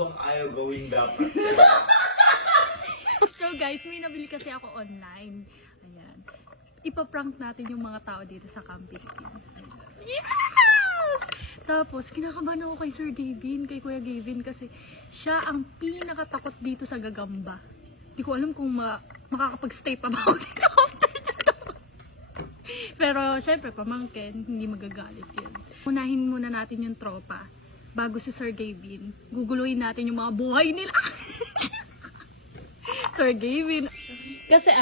bang ayaw gawin dapat? So guys, may nabili kasi ako online. Ayan. Ipaprank natin yung mga tao dito sa Camp Philippine. Yes! Tapos, kinakabahan ako kay Sir Gavin, kay Kuya Gavin, kasi siya ang pinakatakot dito sa Gagamba. Hindi ko alam kung makakapag-stay pa ba ako dito after dito. Pero, syempre, pamangkin, hindi magagalit yun. Unahin muna natin yung tropa. Bago si Sir Gavin, guguluhin natin yung mga buhay nila. Sir Gavin. Kasi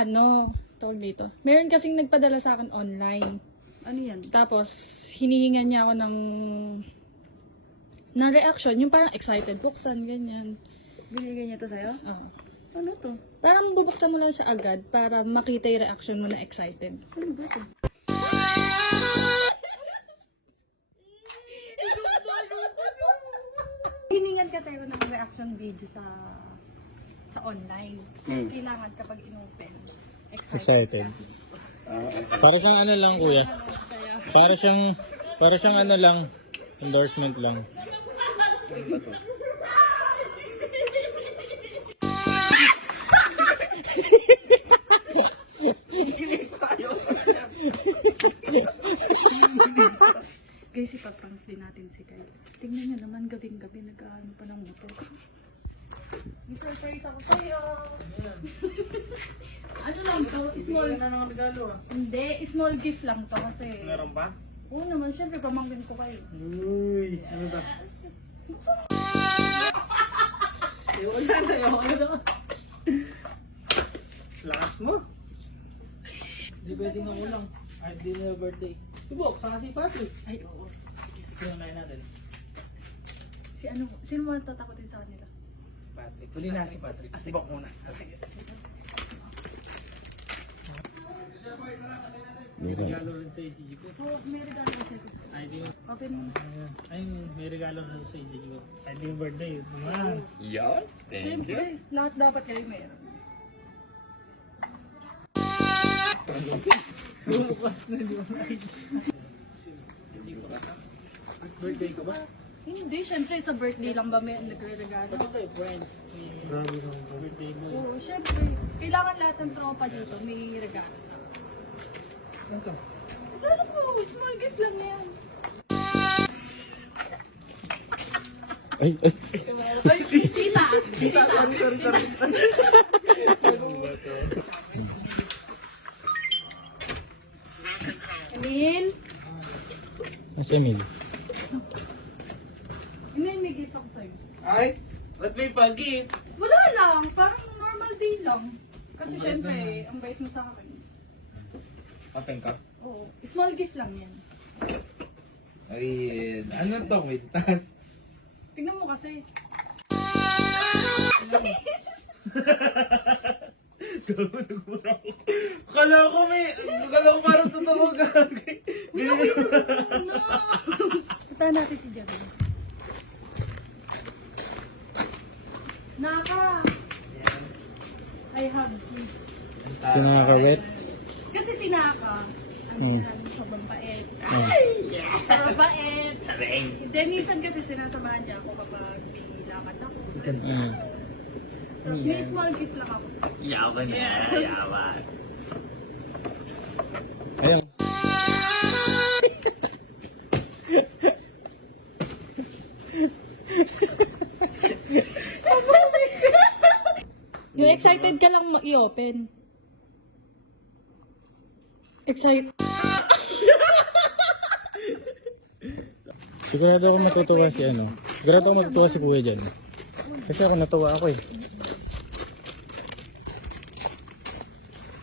tawag dito. Meron kasing nagpadala sa akin online. Ano yan? Tapos, hinihingan niya ako ng reaction. Yung parang excited, buksan, ganyan. Binigay niya to sa'yo? Ano to? Parang bubuksan mo lang siya agad para makita yung reaction mo na excited. Ano ba to? Hiningan kasi ako ng reaction video sa online. Kailangan kapag in-open, excited. Para siyang ano lang kuya. Para siyang ano lang, endorsement lang. Guys, ipaprank din natin si Kyle. Tingnan niyo naman, gabing-gabi nag-aano pa ng motor. May surprise ako sa'yo. Ano lang to? Small. Hindi, small gift lang to kasi. Meron pa? Oo naman, syempre pamangkin ko kayo. Uy, ano ba? Wala na yun. Lakas mo. Hindi pwede nga ulang. Ay, di na birthday. Subok, saka si Patrick. Ay, oo. Sino na natin? Sino mo tatakotin sa kanila? Patrick. Huli na si Patrick. Subok muna. Sige. May regalo rin sa ECG ko. Oo, may regalo kasi. Ay, di mo. Open mo. Ay, may regalo rin sa ECG ko. Ay, di yung birthday. Naman. Yan. Thank you. Siyempre, lahat dapat kayo meron. Bukas na yun. Birthday ko ba? Hindi, syempre sa birthday lang ba may nagre-regalo? Basta kayo, friends. Grabe kong birthday mo. Oo, syempre. Kailangan lahat ng tropa dito may regalo sa. Ano to? Ano mo, small gift lang yan. Ay. Ay, tita! Sorry. Emil? Nasa Emil? Emil, may gift ako sa'yo. Ay, ba't may pag-gift? Wala lang, parang normal day lang. Kasi syempre, ang bait mo sa akin. Pateng ka? Oo, small gift lang yan. Ay, ano to? Wait, tas. Tingnan mo kasi. Kala ko parang totoo gagawin. Binigay mo. Puntahan natin si Javi. Naka! I hug you. Sinakawet? Kasi si Naka, sobrang bait. Sobrang bait. Then minsan kasi sinasamahan niya ako kapag may lakad ako. Tapos may small gift lang ako sa Yaman na, Yes. yaman. Ayun. Yung excited ka lang i-open. Excited. Sigurado ako matutuwa si Sigurado ako matutuwa si Kuya dyan. Kasi ako natuwa ako eh.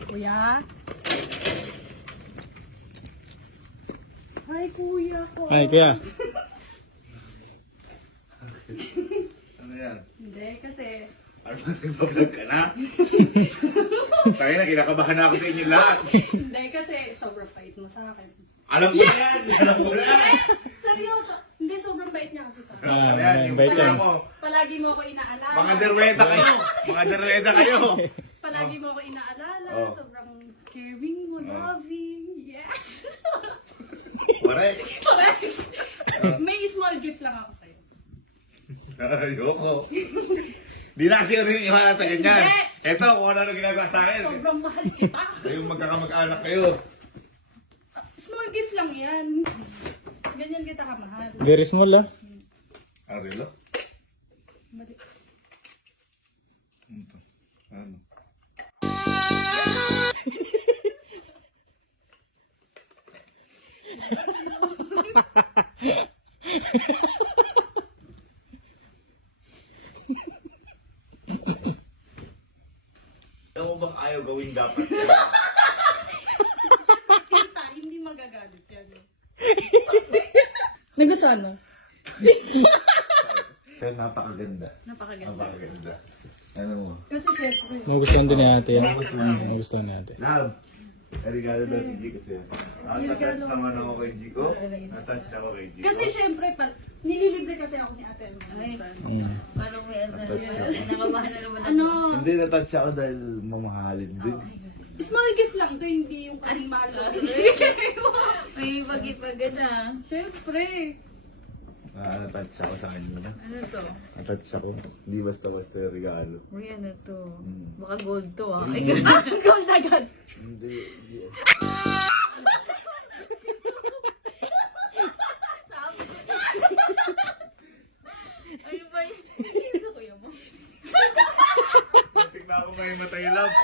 Kuya? Hi, kuya ko. Ay, Kuya. Ano yan? Hindi, kasi Ano ba, nagbablog ka na? Tayo na, kinakabahan na ako sa inyo lahat. Hindi, kasi sobrang bait mo sa akin. Alam ko yan! Alam ko yan! Seryoso. Hindi, sobrang bait niya kasi sa akin. Alam ko yan, yung bait pala yan. mo. Palagi mo ako inaalala. Mga derweda kayo! Mga derweda kayo! Palagi mo ako inaalala. Oh. Sobrang caring mo, loving. Yes! Correct! Correct! May small gift lang ako sa'yo. Ayoko. Di na kasi rin iwala sa ganyan. Eto, kung ano ginagawa sa akin. Sobrang mahal kita. Kayong magkakamag-anak kayo. Small gift lang yan. Ganyan kita kamahal. Very small ah. Arilo? Mali. Ano? Alam mo bang ayaw gawin dapat yan? Kita, hindi magagalit yan. Nagustuhan mo? Pero napakaganda. Napakaganda. Napakaganda. Ano mo? Kasi syempre, Nagustuhan din ni ate yan. Nagustuhan. Nagustuhan ni ate. Love! Regalo daw si Gico sa'yo. Attach naman ako kay Gico. Attach ako kay Gico. kasi syempre, nililibre kasi ako ni ate. Mm. Parang may ano, Attach ako. nakabahan na naman Ano, Hindi, natouch ako dahil mamahalin din. small gift lang to, hindi yung kasing mahal na binibigay mo. May pag-ipagad ah. Syempre. Natouch ako sa kanya. Ano to? Natouch ako. Hindi basta-basta yung regalo. Uy, ano to? Mm. Baka gold to ah. Ay, Gold agad. Hindi. ano ba yun? Ano kuya mo? Tingnan ako may matay love.